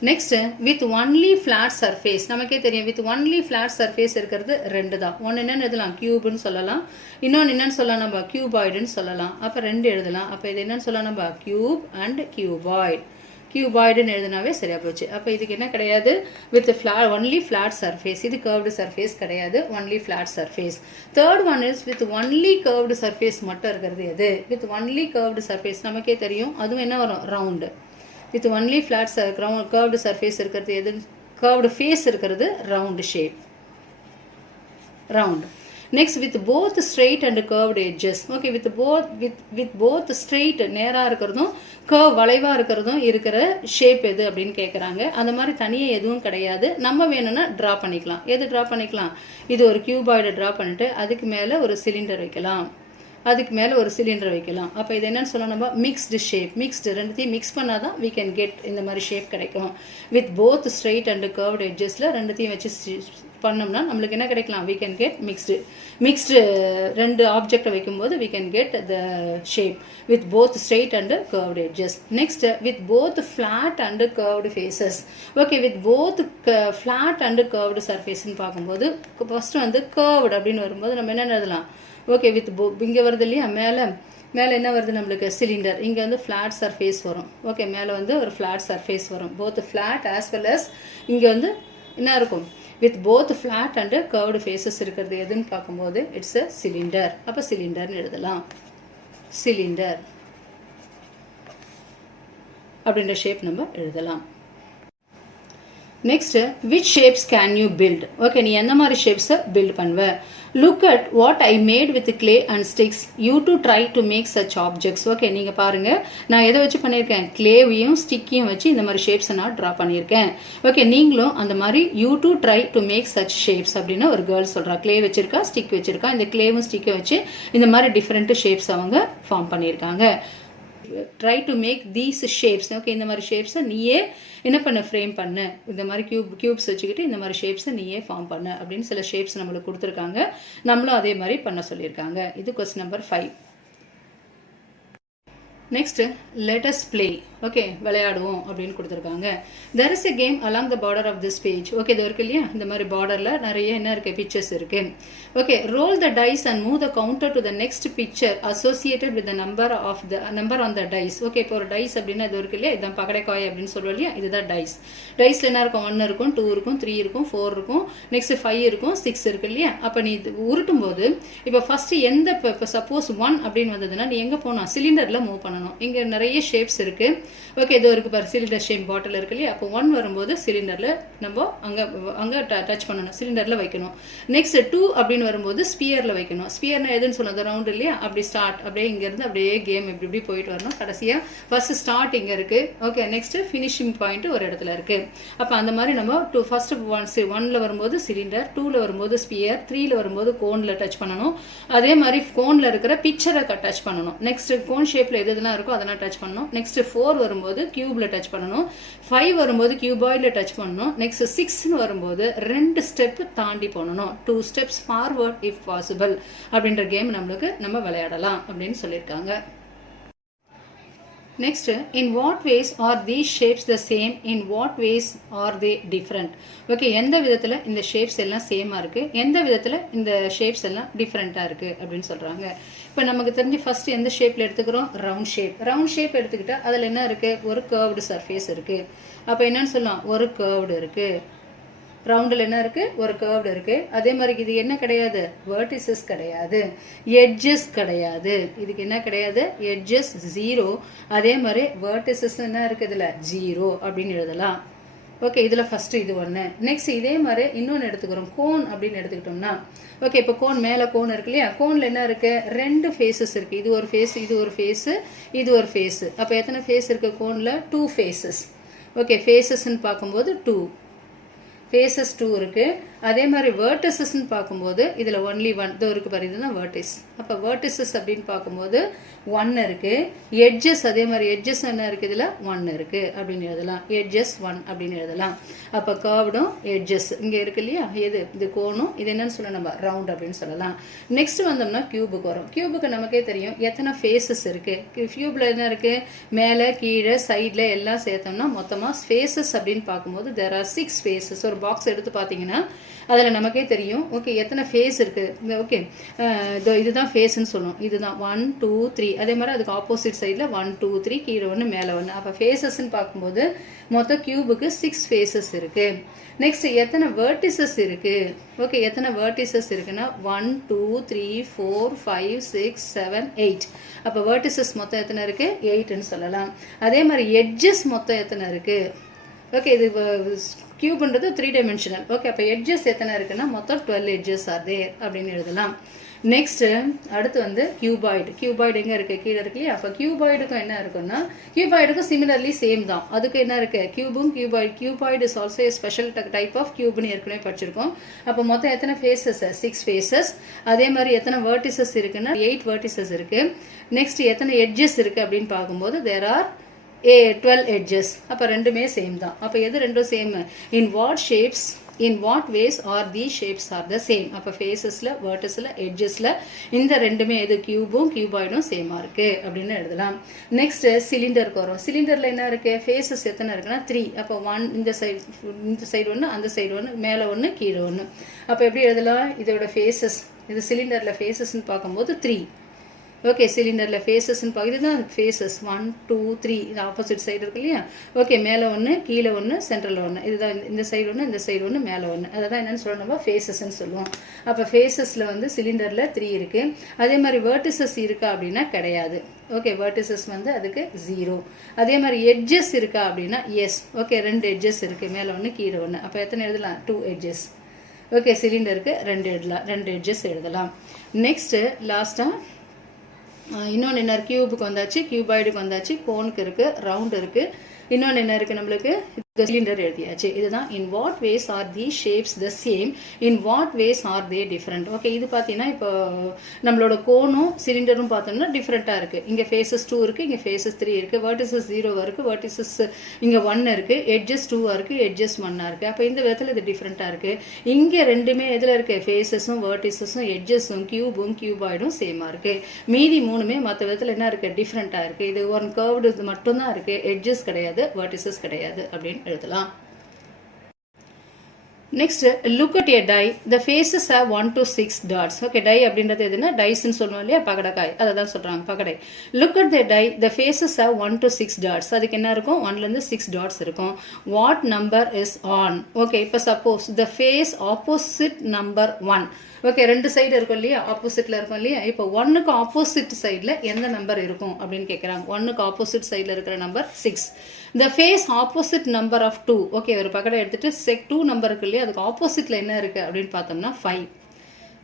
Next with only flat surface. நமக்கே தெரியும் வித் ஒன்லி ஃபிளாட் சர்ஃபேஸ் இருக்கிறது 2 தான். ஒன்று என்னென்னு எழுதலாம், கியூப்னு சொல்லலாம். இன்னொன்று என்னென்னு சொல்லலாம் நம்ம, கியூபாய்டுன்னு சொல்லலாம். அப்போ 2 எழுதலாம். அப்போ இது என்னென்னு சொல்லலாம் நம்ம, கியூப் அண்ட் கியூபாய்டு. கியூபாய்டுன்னு எழுதினாவே சரியா போச்சு. அப்போ இதுக்கு என்ன கிடையாது, வித் ஒன்லி ஃபிளாட் சர்ஃபேஸ். இது கர்வ்டு சர்ஃபேஸ் கிடையாது, only flat surface. Third one is with only curved surface மட்டும் இருக்கிறது எது, வித் ஒன்லி கர்வ்டு சர்ஃபேஸ். நமக்கே தெரியும் அதுவும் என்ன வரும், round. With only flat curved surface இருக்கிறது எது, கர்வ்டு ஃபேஸ் இருக்கிறது round shape, round. Next with both straight and curved edges. Okay, with both straight நேராக இருக்கிறதும் கர்வ் வளைவாக இருக்கிறதும் இருக்கிற ஷேப் எது அப்படின்னு கேட்குறாங்க. அந்த மாதிரி தனியாக எதுவும் கிடையாது. நம்ம வேணும்னா ட்ரா பண்ணிக்கலாம். எது ட்ரா பண்ணிக்கலாம், இது ஒரு கியூபாய்டை ட்ரா பண்ணிட்டு அதுக்கு மேலே ஒரு சிலிண்டர் வைக்கலாம், அதுக்கு மேலே ஒரு சிலிண்டர் வைக்கலாம். அப்போ இது என்னன்னு சொல்லலாம் நம்ம, மிக்ஸ்டு ஷேப். மிக்ஸ்டு, ரெண்டுத்தையும் மிக்ஸ் பண்ணால் தான் we can get இந்த மாதிரி ஷேப் கிடைக்கும். With both straight and curved எட்ஜஸில் ரெண்டுத்தையும் வச்சு பண்ணோம்னா நம்மளுக்கு என்ன கிடைக்கலாம், we can get மிக்ஸ்டு. 2 ஆப்ஜெக்டை வைக்கும்போது we can get the shape with both straight and curved edges. Next, with both flat and curved faces. Okay, with both flat and curved surface ன்னு பார்க்கும்போது ஃபர்ஸ்ட் வந்து curved அப்படின்னு வரும்போது நம்ம என்ன எழுதலாம், ஓகே வித் இங்கே வருது இல்லையா, மேலே என்ன வருது நம்மளுக்கு, சிலிண்டர். இங்கே வந்து ஃப்ளாட் சர்ஃபேஸ் வரும். ஓகே, மேலே வந்து ஒரு ஃப்ளாட் சர்ஃபேஸ் வரும். Both flat as well as இங்கே வந்து என்ன இருக்கும், with both flat and curved faces இருக்கிறது எதுன்னு பார்க்கும்போது இட்ஸ் அ சிலிண்டர். அப்போ சிலிண்டர்னு எழுதலாம், சிலிண்டர் அப்படின்ற ஷேப் நம்ம எழுதலாம். Next, which shapes can you build? Okay, நீ எந்த மாதிரி ஷேப்ஸை பில்ட் பண்ணுவ? Look at what I made with clay and sticks. You to try to make such objects. Okay, நீங்கள் பாருங்க, நான் எதை வச்சு பண்ணியிருக்கேன்? கிளேவையும் ஸ்டிக்கையும் வச்சு இந்த மாதிரி ஷேப்ஸை நான் ட்ரா பண்ணியிருக்கேன். ஓகே, நீங்களும் அந்த மாதிரி you to try to make such shapes அப்படின்னு ஒரு கேர்ள் சொல்கிறா. கிளே வச்சிருக்கா, ஸ்டிக் வச்சிருக்கா. இந்த கிளேவும் ஸ்டிக்கை வச்சு இந்த மாதிரி டிஃப்ரெண்ட் ஷேப்ஸ் அவங்க ஃபார்ம் பண்ணியிருக்காங்க. Try to make these shapes. Okay, இந்த மாதிரி ஷேப்ஸை நீயே என்ன பண்ண ஃப்ரேம் பண்ணு, இந்த மாதிரி கியூப்ஸ் வச்சுக்கிட்டு இந்த மாதிரி ஷேப்ஸை நீயே ஃபார்ம் பண்ணு அப்படின்னு சில ஷேப்ஸ் நம்மளுக்கு கொடுத்துருக்காங்க. நம்மளும் அதே மாதிரி பண்ண சொல்லியிருக்காங்க. இது question number 5. Next, let us play. Okay, விளையாடுவோம் அப்படின்னு கொடுத்துருக்காங்க. there is a game along the border of this page. Okay, இது இருக்கு இல்லையா, இந்த மாதிரி பார்டரில் நிறைய என்ன இருக்கு, பிக்சர்ஸ் இருக்கு. Okay, roll the dice and move the counter to the next picture associated with the number on the dice. Okay, இப்போ ஒரு டைஸ் அப்படின்னா இது இருக்கு இல்லையா, இதுதான் பகடைக்காய் அப்படின்னு சொல்லுவோம் இல்லையா, இதுதான் டைஸ். டைஸில் என்ன இருக்கும், 1 இருக்கும், 2 இருக்கும், 3 இருக்கும், 4 இருக்கும், நெக்ஸ்ட் 5 இருக்கும், 6 இருக்கு இல்லையா. அப்போ நீ உருட்டும் போது இப்போ ஃபர்ஸ்ட் எந்த இப்போ சப்போஸ் 1 அப்படின்னு வந்ததுன்னா நீ எங்கே போகணும், சிலிண்டரில் மூவ் பண்ணணும். இங்கே நிறைய ஷேப்ஸ் இருக்கு. ஓகே, இது இருக்கு பாரு, சிலிண்டர் ஷேப் பாட்டில் இருக்கு இல்லையா. அப்போ 1 வரும்போது சிலிண்டரில் நம்ம அங்கே டச் பண்ணணும், சிலிண்டரில் வைக்கணும். நெக்ஸ்ட் 2 அப்படின்னு வரும்போது ஸ்பியரில் வைக்கணும். ஸ்பியர்னா எதுன்னு சொன்னது, ரவுண்ட் இல்லையா. அப்படி ஸ்டார்ட், அப்படியே இங்கேருந்து அப்படியே கேம் இப்படி போயிட்டு வரணும். கடைசியாக ஃபர்ஸ்ட் ஸ்டார்ட் இங்கே இருக்கு. ஓகே, நெக்ஸ்ட் ஃபினிஷிங் பாயிண்ட் ஒரு இடத்துல இருக்கு. அப்போ அந்த மாதிரி நம்ம ஃபர்ஸ்ட் 1ல வரும்போது சிலிண்டர், 2ல வரும்போது ஸ்பியர், 3ல வரும்போது கோனில் டச் பண்ணணும். அதே மாதிரி கோனில் இருக்கிற பிக்சரை டச் பண்ணணும். நெக்ஸ்ட் கோன் ஷேப்பில் எதுலாம் இருக்கோ அதெல்லாம் டச் பண்ணணும். நெக்ஸ்ட் 4 வரும்போது கியூப்ல டச் பண்ணணும். 5 வரும்போது கியூபாய்ட்ல டச் பண்ணணும். நெக்ஸ்ட் 6 வரும்போது 2 ஸ்டெப் தாண்டி போகணும். 2 steps ஃபார்வர்ட் இஃப் பாசிபிள் அப்படின்ற கேம் நம்ம விளையாடலாம் அப்படின்னு சொல்லியிருக்காங்க. Next, in what ways are these shapes the same? In what ways are they different? Okay, எந்த விதத்தில் இந்த ஷேப்ஸ் எல்லாம் சேமாக இருக்குது, எந்த விதத்தில் இந்த ஷேப்ஸ் எல்லாம் டிஃப்ரெண்ட்டாக இருக்குது அப்படின்னு சொல்கிறாங்க. இப்போ நமக்கு தெரிஞ்சு ஃபர்ஸ்ட் எந்த ஷேப்பில் எடுத்துக்கிறோம், ரவுண்ட் ஷேப். ரவுண்ட் ஷேப் எடுத்துக்கிட்டால் அதில் என்ன இருக்குது, ஒரு கர்வ்டு சர்ஃபேஸ் இருக்குது. அப்போ என்னன்னு சொல்லலாம், ஒரு கர்வ்டு இருக்குது. ரவுண்டில் என்ன இருக்குது, ஒரு கர்வ்டு இருக்குது. அதே மாதிரி இது என்ன கிடையாது, வெர்டிசஸ் கிடையாது, எட்ஜஸ் கிடையாது. இதுக்கு என்ன கிடையாது, எட்ஜஸ் 0. அதே மாதிரி வெர்டிசஸ் என்ன இருக்குது, இதில் 0 அப்படின்னு எழுதலாம். ஓகே, இதில் ஃபஸ்ட்டு இது ஒன்று. நெக்ஸ்ட் இதே மாதிரி இன்னொன்று எடுத்துக்கிறோம், கோன் அப்படின்னு எடுத்துக்கிட்டோம்னா. ஓகே, இப்போ கோன் மேலே கோன் இருக்கு இல்லையா, கோனில் என்ன இருக்குது, 2 ஃபேஸஸ் இருக்குது. இது ஒரு ஃபேஸ், இது ஒரு ஃபேஸு, இது ஒரு ஃபேஸு. அப்போ எத்தனை ஃபேஸ் இருக்குது கோனில், 2 ஃபேஸஸ். ஓகே, ஃபேஸஸ்ன்னு பார்க்கும்போது 2 ஃபேஸஸ் 2 இருக்கு. அதே மாதிரி வேர்டிசஸ்ன்னு பார்க்கும்போது இதில் ஒன்லி 1 இதோ இருக்கு பாரு, இதுதான் வேர்டிஸ். அப்போ வேர்டிசஸ் அப்படின்னு பார்க்கும்போது 1 இருக்கு. எட்ஜஸ் அதே மாதிரி எட்ஜஸ் என்ன இருக்கு, இதில் 1 இருக்கு அப்படின்னு எழுதலாம். எட்ஜஸ் 1 அப்படின்னு எழுதலாம். அப்போ கர்வ்டும் எட்ஜஸ் இங்கே இருக்கு இல்லையா, இது கோனும், இது என்னன்னு சொல்ல நம்ம ரவுண்ட் அப்படின்னு சொல்லலாம். நெக்ஸ்ட் வந்தோம்னா கியூபுக்கு வரும். கியூபுக்கு நமக்கே தெரியும் எத்தனை ஃபேஸஸ் இருக்கு. கியூப்ல என்ன இருக்கு, மேலே கீழே சைடில் எல்லாம் சேர்த்தோம்னா மொத்தமாக ஃபேஸஸ் அப்படின்னு பார்க்கும்போது there are 6 ஃபேஸஸ். ஒரு பாக்ஸ் எடுத்து பார்த்தீங்கன்னா அதில் நமக்கே தெரியும். ஓகே, எத்தனை ஃபேஸ் இருக்குது. ஓகே, இதுதான் ஃபேஸ்ன்னு சொல்லணும். இதுதான் 1 2 3. அதே மாதிரி அதுக்கு ஆப்போசிட் சைடில் 1 2 3, கீழே 1 மேலே 1. அப்போ ஃபேஸஸ்ன்னு பார்க்கும்போது மொத்தம் கியூபுக்கு 6 ஃபேஸஸ் இருக்குது. நெக்ஸ்ட் எத்தனை வேர்டிசஸ் இருக்குது. ஓகே, எத்தனை வேர்டிசஸ் இருக்குன்னா 1 2 3 4 5 6 7 8. அப்போ வேர்டிசஸ் மொத்தம் எத்தனை இருக்குது, 8ன்னு சொல்லலாம். அதே மாதிரி எட்ஜஸ் மொத்தம் எத்தனை இருக்குது. ஓகே, இது கியூப்ன்றது 3 டைமென்ஷனல். ஓகே, அப்போ எட்ஜஸ் எத்தனை இருக்குன்னா மொத்தம் 12 எட்ஜஸ் ஆர் தேர் அப்படின்னு எழுதலாம். நெக்ஸ்ட் அடுத்து வந்து கியூபாய்டு. கியூபாய்டு எங்கே இருக்குது, கீழே இருக்கு இல்லையா. அப்போ கியூபாய்டுக்கும் என்ன இருக்குன்னா, கியூபாய்டுக்கும் சிமிலர்லி சேம் தான். அதுக்கு என்ன இருக்குது, கியூபும் cuboid is also special type of கியூப்னு ஏற்கனவே படிச்சிருக்கோம். அப்போ மொத்தம் எத்தனை ஃபேஸஸ், 6 ஃபேஸஸ். அதே மாதிரி எத்தனை வேர்டிசஸ் இருக்குன்னா 8 வேர்டிசஸ் இருக்குது. நெக்ஸ்ட் எத்தனை எட்ஜஸ் இருக்குது அப்படின்னு பார்க்கும்போது there are 12 edges. அப்போ ரெண்டுமே சேம் தான். அப்போ எது ரெண்டும் same, in what ways are these shapes are the same. அப்போ ஃபேஸஸில், வேர்டிஸில், எட்ஜஸில் இந்த ரெண்டுமே எது, கியூபும் கியூபாய்டும் சேமாக இருக்குது அப்படின்னு எழுதலாம். நெக்ஸ்ட் சிலிண்டருக்கு வரும். சிலிண்டரில் என்ன இருக்குது, ஃபேஸஸ் எத்தனை இருக்குன்னா 3. அப்போ 1 இந்த சைடு 1, அந்த சைடு 1, மேலே 1, கீழே 1. அப்போ எப்படி எழுதலாம், இதோட ஃபேஸஸ், இது சிலிண்டரில் ஃபேஸஸ்ன்னு பார்க்கும்போது 3. ஓகே சிலிண்டரில் ஃபேஸஸ்ன்னு இதுதான் ஃபேஸஸ் 1 2 3 இது ஆப்போசிட் சைடு இருக்கு இல்லையா ஓகே மேலே ஒன்று கீழே ஒன்று சென்டரில் ஒன்று இதுதான் இந்த சைடு ஒன்று இந்த சைடு ஒன்று மேலே ஒன்று அதை தான் என்னென்னு சொல்லணும் நம்ம ஃபேஸஸ்ன்னு சொல்லுவோம் அப்போ ஃபேஸஸில் வந்து சிலிண்டரில் 3 இருக்குது அதே மாதிரி வேர்டிசஸ் இருக்கா அப்படின்னா கிடையாது ஓகே வேர்டிசஸ் வந்து அதுக்கு 0 அதே மாதிரி எட்ஜஸ் இருக்கா அப்படின்னா எஸ் ஓகே 2 எட்ஜஸ் இருக்குது மேலே ஒன்று கீழே ஒன்று அப்போ எத்தனை எழுதலாம் 2 எட்ஜஸ் ஓகே சிலிண்டருக்கு 2 எட்ஜஸ் எழுதலாம் நெக்ஸ்ட்டு லாஸ்ட்டாக இன்னொன்று என்ன கியூபுக்கு வந்தாச்சு கியூபாய்டுக்கு வந்தாச்சு கோனுக்கு இருக்குது ரவுண்ட் இருக்குது இன்னொன்று என்ன இருக்குது நம்மளுக்கு சிலிண்டர் எழுதியாச்சு இதுதான் in what ways are the shapes the same in what ways are they different okay இது பார்த்தீங்கன்னா இப்போ நம்மளோட கோனும் சிலிண்டரும் பார்த்தோம்னா டிஃப்ரெண்ட்டாக இருக்குது இங்கே ஃபேஸஸ் 2 இருக்குது இங்கே ஃபேஸஸ் 3 இருக்குது வேர்டிசஸ் 0 இருக்குது வேர்டிசஸ் இங்கே 1 இருக்குது எட்ஜஸ் 2 இருக்குது எட்ஜஸ் 1 இருக்குது அப்போ இந்த விதத்தில் இது டிஃப்ரெண்ட்டாக இருக்குது இங்கே ரெண்டுமே எதில் இருக்குது ஃபேஸஸும் வேர்டிசஸும் எட்ஜஸும் கியூபும் கியூபாய்டும் சேமாக இருக்குது மீதி 3மே மற்ற விதத்தில் என்ன இருக்குது டிஃப்ரெண்ட்டாக இருக்குது இது ஒன் கர்வ்டு இது மட்டும்தான் இருக்குது எட்ஜஸ் கிடையாது வேர்டிசஸ் கிடையாது அப்படின்னு எழுதலாம் next look at a die the faces have 1 to 6 dots okay die அப்படின்றது எதுனா டைஸ்ன்னு சொல்லுவோம் இல்லையா பகடக்காய் அதை தான் சொல்றாங்க பகடை look at the die the faces have 1 to 6 dots அதுக்கு என்ன இருக்கும் 1லேருந்து 6 டாட்ஸ் இருக்கும் what number is on okay இப்போ suppose the face opposite number 1 okay 2 side இருக்கும் இல்லையா ஆப்போசிட்ல இருக்கும் இல்லையா இப்போ 1க்கு ஆப்போசிட் சைடில் எந்த நம்பர் இருக்கும் அப்படின்னு கேட்குறாங்க 1க்கு ஆப்போசிட் சைடில் இருக்கிற number 6 the face opposite number of 2 okay ஒரு பக்கத்தை எடுத்துட்டு செக் 2 நம்பர் இருக்கு இல்லையா அதுக்கு ஆப்போசிட்ல என்ன இருக்கு அப்படின்னு பார்த்தோம்னா 5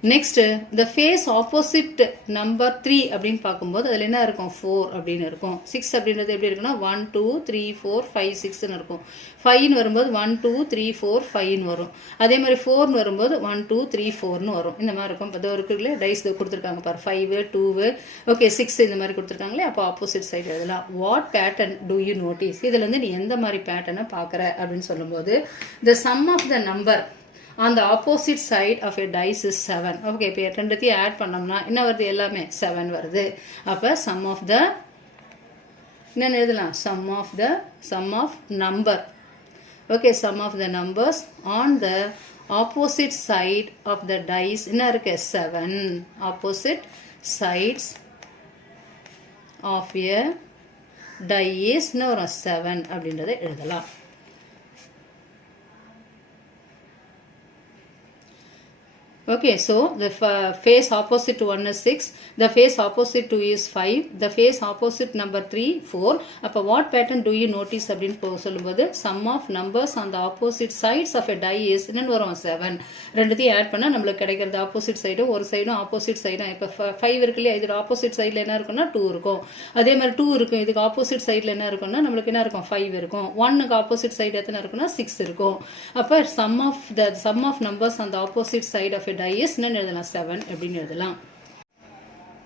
next the face opposite number 3 அப்படின்னு பார்க்கும்போது அதில் என்ன இருக்கும் 4 அப்படின்னு இருக்கும் 6 அப்படின்றது எப்படி இருக்குன்னா 1 2 3 4 5 6ன்னு இருக்கும் 5ன்னு வரும்போது 1 2 3 4 5ன்னு வரும் அதே மாதிரி 4ன்னு வரும்போது 1 2 3 4ன்னு வரும் இந்த மாதிரி இருக்கும் இப்போ இருக்குல்ல டைஸ் கொடுத்துருக்காங்க பாரு 5 2 ஓகே 6 இந்த மாதிரி கொடுத்துருக்காங்களே அப்போ ஆப்போசிட் சைடு எழுதலாம் what pattern do you notice இதில் வந்து நீ எந்த மாதிரி பேட்டர்னை பார்க்குற அப்படின்னு சொல்லும்போது the sum of the number on the opposite side of a dice is 7 okay இப்போ ரெண்டுத்தையும் ஆட் பண்ணோம்னா என்ன வருது எல்லாமே 7 வருது அப்போ sum of the என்ன எழுதலாம் sum of number okay sum of the numbers on the opposite side of the dice என்ன இருக்கு 7 opposite sides of a die is என்ன வரும் 7 அப்படின்றத எழுதலாம் Okay, so the face opposite to 1 is 6, the face opposite to is 5, the face opposite number 3, 4. அப்போ what pattern do you notice அப்படின்னு சொல்லும்போது sum of numbers on the opposite sides of a die is என்னன்னு வரும் 7 ரெண்டுத்தையும் add பண்ணால் நம்மளுக்கு கிடைக்கிறது opposite சைடும் ஒரு சைடும் ஆப்போசிட் சைடும் இப்போ 5 இருக்கு இல்லையா இதோட ஆப்போசிட் சைடில் என்ன இருக்குன்னா 2 இருக்கும் அதே மாதிரி 2 இருக்கும் இதுக்கு ஆப்போசிட் சைடில் என்ன இருக்குன்னா நம்மளுக்கு என்ன இருக்கும் 5 இருக்கும் 1க்கு ஆப்போசிட் சைடு எத்தனை இருக்குன்னா 6 இருக்கும் அப்போ sum of numbers on the opposite side of a die is என்னன்னு எழுதலாம் 7 அப்படின்னு எழுதலாம்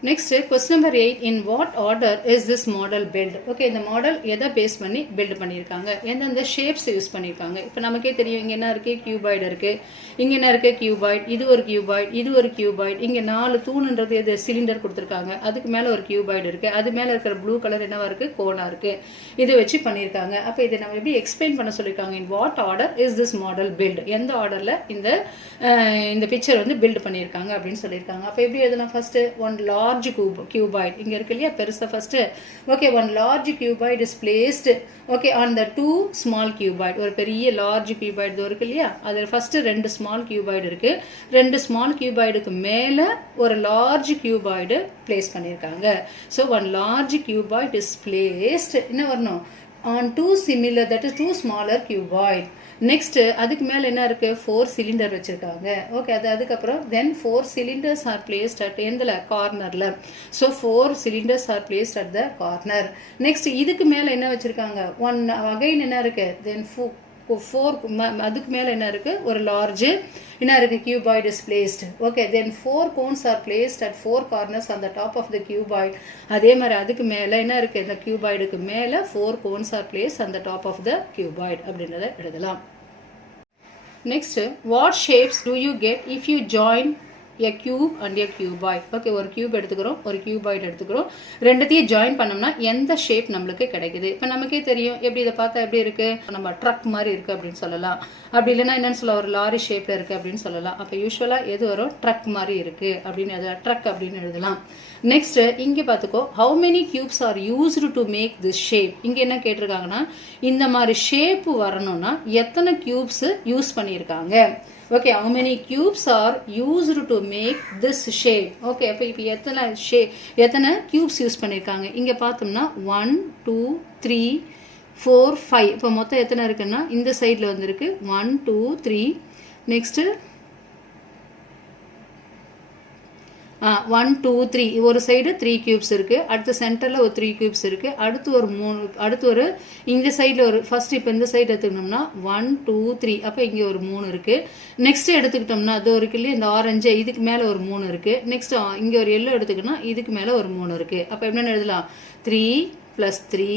Next, question number 8. In what order is this model built? Okay, இந்த மாடல் எதை பேஸ் பண்ணி பில்ட் பண்ணியிருக்காங்க எந்தெந்த ஷேப்ஸ் யூஸ் பண்ணியிருக்காங்க இப்போ நமக்கே தெரியும் இங்கே என்ன இருக்குது கியூபாய்டு இருக்குது இங்கே என்ன இருக்குது கியூபாய்டு இது ஒரு கியூபாய்டு இது ஒரு கியூபாய்டு இங்கே 4 தூணுன்றது எது சிலிண்டர் கொடுத்துருக்காங்க அதுக்கு மேலே ஒரு கியூபாய்டு இருக்குது அது மேலே இருக்கிற ப்ளூ கலர் என்னவா இருக்குது கோனாக இருக்குது இதை வச்சு பண்ணியிருக்காங்க அப்போ இதை நம்ம எப்படி எக்ஸ்பிளைன் பண்ண சொல்லியிருக்காங்க in what order is this model built எந்த ஆர்டரில் இந்த பிக்சர் வந்து பில்ட் பண்ணியிருக்காங்க அப்படின்னு சொல்லியிருக்காங்க அப்போ எப்படி எதெல்லாம் ஃபஸ்ட்டு ஒன் லார்ஜ் cuboid இங்க இருக்கு இல்லையா பெருசா first okay one large cuboid is placed okay on the two small cuboid ஒரு பெரிய large cuboid இருக்கு இல்லையா அதுல ஃபர்ஸ்ட் ரெண்டு small cuboid இருக்கு ரெண்டு small cuboidக்கு மேல ஒரு large cuboid place பண்ணிருக்காங்க so one large cuboid is placed என்ன வரணும் on two similar that is two smaller cuboid next அதுக்கு மேல என்ன இருக்கு 4 cylinder வச்சிருக்காங்க ஓகே அதுக்கு then 4 cylinders are placed at எந்தல கார்னர்ல so 4 cylinders are placed at the corner next இதுக்கு மேல என்ன வச்சிருக்காங்க one again என்ன இருக்கு then 4 அதுக்கு மேல என்ன இருக்கு ஒரு large என்ன இருக்கு cuboid is placed okay then 4 cones are placed at 4 corners on the top of the cuboid அதே மாதிரி அதுக்கு மேல என்ன இருக்கு இந்த cuboidக்கு மேல 4 cones are placed on the top of the cuboid அப்படின்றத எழுதலாம் next what shapes do you get if you join a cube and a cuboid. Okay, ஒரு கியூப் எடுத்துக்கிறோம், ஒரு கியூபாய்டு எடுத்துக்கிறோம். ரெண்டுத்தையும் ஜாயின் பண்ணோம்னா எந்த ஷேப் நம்மளுக்கு கிடைக்குது? இப்போ நமக்கே தெரியும், எப்படி இதை பார்த்தா எப்படி இருக்கு? நம்ம ட்ரக் மாதிரி இருக்கு அப்படின்னு சொல்லலாம். அப்படி இல்லைன்னா என்னன்னு சொல்லலாம், ஒரு லாரி ஷேப்ல இருக்கு அப்படின்னு சொல்லலாம். அப்போ யூஸ்வலா எது வரும்? ட்ரக் மாதிரி இருக்கு அப்படின்னு எழுதலாம், ட்ரக் அப்படின்னு எழுதலாம். நெக்ஸ்ட் இங்க பார்த்துக்கோ, how many cubes are used to make this shape. இங்க என்ன கேட்டிருக்காங்கன்னா, இந்த மாதிரி ஷேப் வரணும்னா எத்தனை கியூப்ஸ் யூஸ் பண்ணியிருக்காங்க. Okay, how many cubes are used to make this shape. Okay, அப்போ இப்போ எத்தனை கியூப்ஸ் யூஸ் பண்ணியிருக்காங்க? இங்கே பார்த்தோம்னா 1 2 3 4 5. இப்போ மொத்தம் எத்தனை இருக்குன்னா, இந்த சைடில் வந்துருக்கு 1 2 3. நெக்ஸ்ட்டு 1 2 3, ஒரு சைடு 3 கியூப்ஸ் இருக்கு, அடுத்த சென்டர்ல ஒரு 3 கியூப்ஸ் இருக்கு, அடுத்து ஒரு 3, அடுத்து ஒரு இந்த சைடில் ஒரு ஃபர்ஸ்ட் இப்போ இந்த சைடு எடுத்துக்கிட்டோம்னா 1 2 3, அப்போ இங்கே ஒரு 3 இருக்கு. நெக்ஸ்ட் எடுத்துக்கிட்டோம்னா அது ஒரு இல்லையா, இந்த ஆரஞ்சு இதுக்கு மேலே ஒரு 3 இருக்கு. நெக்ஸ்ட் இங்கே ஒரு எல்லோ எடுத்துக்கிட்டோம்னா இதுக்கு மேலே ஒரு 3 இருக்கு. அப்போ என்னென்னு எழுதலாம்? 3 + 3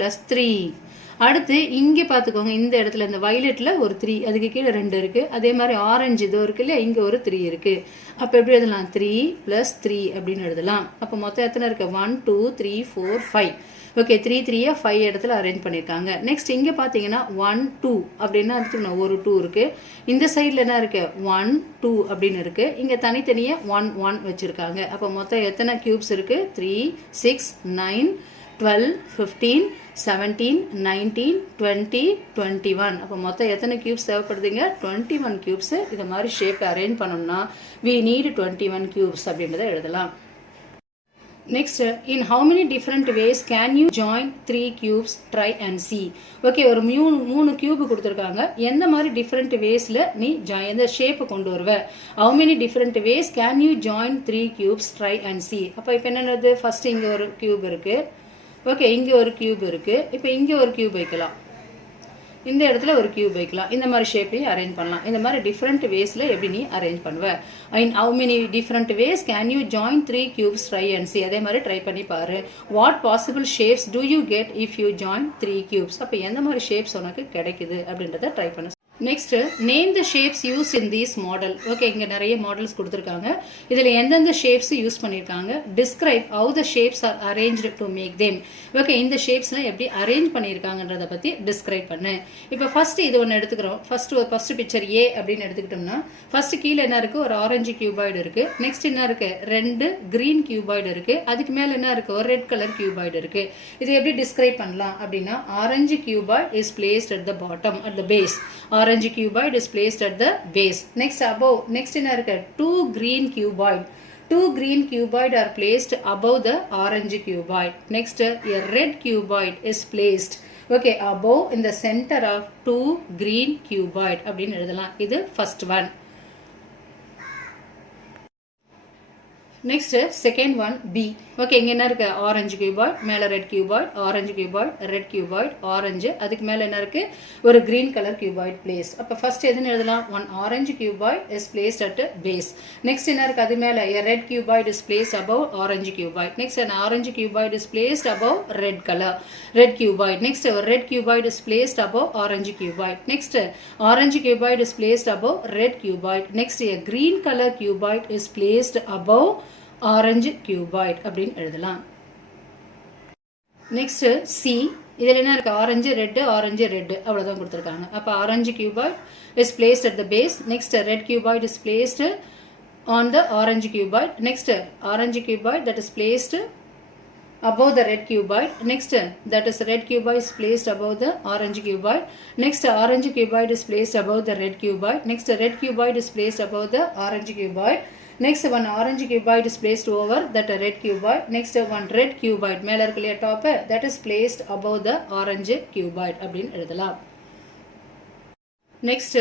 + 3. அடுத்து இங்கே பார்த்துக்கோங்க, இந்த இடத்துல இந்த வயலட்ல ஒரு 3, அதுக்கு கீழே 2 இருக்கு. அதே மாதிரி ஆரஞ்சு இதோ இருக்கு இல்லையா, இங்கே ஒரு 3 இருக்கு. அப்போ எப்படி எழுதலாம்? 3 + 3 அப்படின்னு எழுதலாம். அப்போ மொத்தம் எத்தனை இருக்கு? 1 2 3 4 5. ஓகே, 3 3 5 இடத்துல அரேஞ்ச் பண்ணியிருக்காங்க. நெக்ஸ்ட் இங்கே பார்த்தீங்கன்னா 1 2 அப்படின்னா எடுத்துக்கணும், ஒரு 2 இருக்கு. இந்த சைடில் என்ன இருக்கு? 1 2 அப்படின்னு இருக்கு. இங்கே தனித்தனியாக 1 1 வச்சிருக்காங்க. அப்போ மொத்தம் எத்தனை கியூப்ஸ் இருக்கு? 3 6 9 12 15 17 19 20 21. அப்போ மொத்தம் எத்தனை கியூப்ஸ் தேவைப்படுதுங்க? 21 கியூப்ஸ். இதை மாதிரி ஷேப்பில் அரேஞ்ச் பண்ணோம்னா we need 21 கியூப்ஸ் அப்படின்றத எழுதலாம். Next, in how many different ways can you join 3 cubes? Try and see. Okay, ஒரு 3 கியூப் கொடுத்துருக்காங்க. எந்த மாதிரி டிஃப்ரெண்ட் வேஸ்ல நீ எந்த ஷேப்பை கொண்டு வருவ? how many different ways can you join 3 cubes? Try and see. அப்போ இப்போ என்னது? ஃபர்ஸ்ட் இங்கே ஒரு கியூப் இருக்கு. ஓகே, இங்கே ஒரு கியூப் இருக்கு. இப்போ இங்கே ஒரு கியூப் வைக்கலாம், இந்த இடத்துல ஒரு கியூப் வைக்கலாம். இந்த மாதிரி ஷேப்லையும் அரேஞ்ச் பண்ணலாம். இந்த மாதிரி டிஃப்ரெண்ட் வேஸ்ல எப்படி நீ அரேஞ்ச் பண்ணுவ? இன் how many different ways can you join 3 cubes? Try and see. அதே மாதிரி ட்ரை பண்ணி பாரு. what possible shapes do you get if you join 3 cubes? அப்போ எந்த மாதிரி ஷேப்ஸ் உனக்கு கிடைக்குது அப்படின்றத ட்ரை பண்ணு. Next, name the shapes use in this model. Okay, இங்கே நிறைய மாடல்ஸ் கொடுத்துருக்காங்க. இதில் எந்தெந்த ஷேப்ஸ் யூஸ் பண்ணியிருக்காங்க? Describe how the shapes are arranged to make them. Okay, இந்த ஷேப்ஸ்லாம் எப்படி அரேஞ்ச் பண்ணியிருக்காங்கன்றத பற்றி டிஸ்கிரைப் பண்ணு. இப்போ ஃபர்ஸ்ட் இது ஒன்று எடுத்துக்கிறோம். ஃபர்ஸ்ட் பிக்சர் ஏ அப்படின்னு எடுத்துக்கிட்டோம்னா, ஃபர்ஸ்ட் கீழே என்ன இருக்கு? ஒரு ஆரஞ்சு கியூபாய்டு இருக்கு. நெக்ஸ்ட் என்ன இருக்கு? 2 கிரீன் கியூபாய்டு இருக்கு. அதுக்கு மேலே என்ன இருக்கு? ஒரு ரெட் கலர் கியூபாய்டு இருக்கு. இது எப்படி டிஸ்கிரைப் பண்ணலாம் அப்படின்னா, orange cuboid is placed at the bottom, at the base. Orange cuboid is placed at the base. Next above, next என்ன இருக்கு? 2 green cuboid. 2 green cuboid are placed above the orange cuboid. Next, a red cuboid is placed, okay, above in the center of 2 green cuboid அப்படின்னு எழுதலாம். இது first one. Next, second one B. Okay, இங்க என்ன இருக்கு? Orange cuboid, மேல red cuboid, orange cuboid, red cuboid, orange, அதுக்கு மேல என்ன இருக்கு? ஒரு கிரீன் கலர் கியூபாய்ட் பிளேஸ். அப்ப ஃபர்ஸ்ட் எதுன்னு எழுதலாம்? one orange cuboid is placed at base. Next என்ன இருக்கு? அது மேல a red cuboid is placed above orange cuboid. Next, an orange cuboid is placed above red color, red cuboid. Next, a red cuboid is placed above orange cuboid. Next, orange cuboid is placed above red cuboid. Next, a green color cuboid is placed above orange cuboid அப்படின்னு எழுதலாம். Next C, இதில் என்ன இருக்கு? Orange red, orange red, அவ்வளோதான் கொடுத்துருக்காங்க. அப்போ orange cuboid is placed at the base. Next red cuboid is placed on the orange cuboid. Next orange cuboid that is placed above the red cuboid. Next, that is red cuboid is placed above the orange cuboid. Next, orange cuboid is placed above the red cuboid. Next, red cuboid is placed above the orange cuboid. Next, one orange cuboid is placed over that red cuboid. Next, one red cuboid மேல இருக்குல்லையா top, that is placed above the orange cuboid அப்படின்னு எழுதலாம். Next,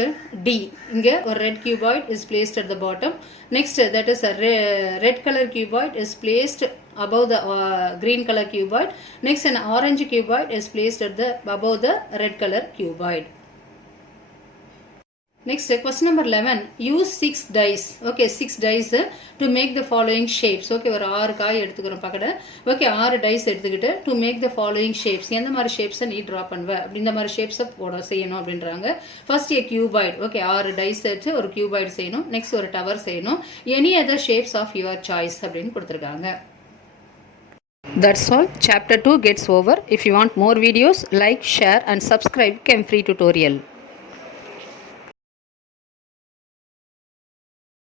D. இங்க ஒரு red cuboid is placed at the bottom. Next, that is a red color cuboid is placed above the green color cuboid. Next, an orange cuboid is placed at the above the red color cuboid. Next, question number 11. Use 6 dice. Okay, 6 dice to make the following shapes. Okay, ஒரு 6 காய் எடுத்துக்கிறோம் பக்கட. Okay, 6 dice எடுத்துக்கிட்டு to make the following shapes. எந்த மாதிரி shapes நீ draw பண்ணுவ? அப்படி இந்த மாதிரி shapes போட செய்யணும் அப்படின்றாங்க. First a cuboid. Okay, 6 dice எடுத்து ஒரு cuboid செய்யணும். Next ஒரு tower செய்யணும். Any other shapes of your choice அப்படின்னு கொடுத்திருக்காங்க. That's all. Chapter 2 gets over. If you want more videos, like, share and subscribe Chem Free Tutorial.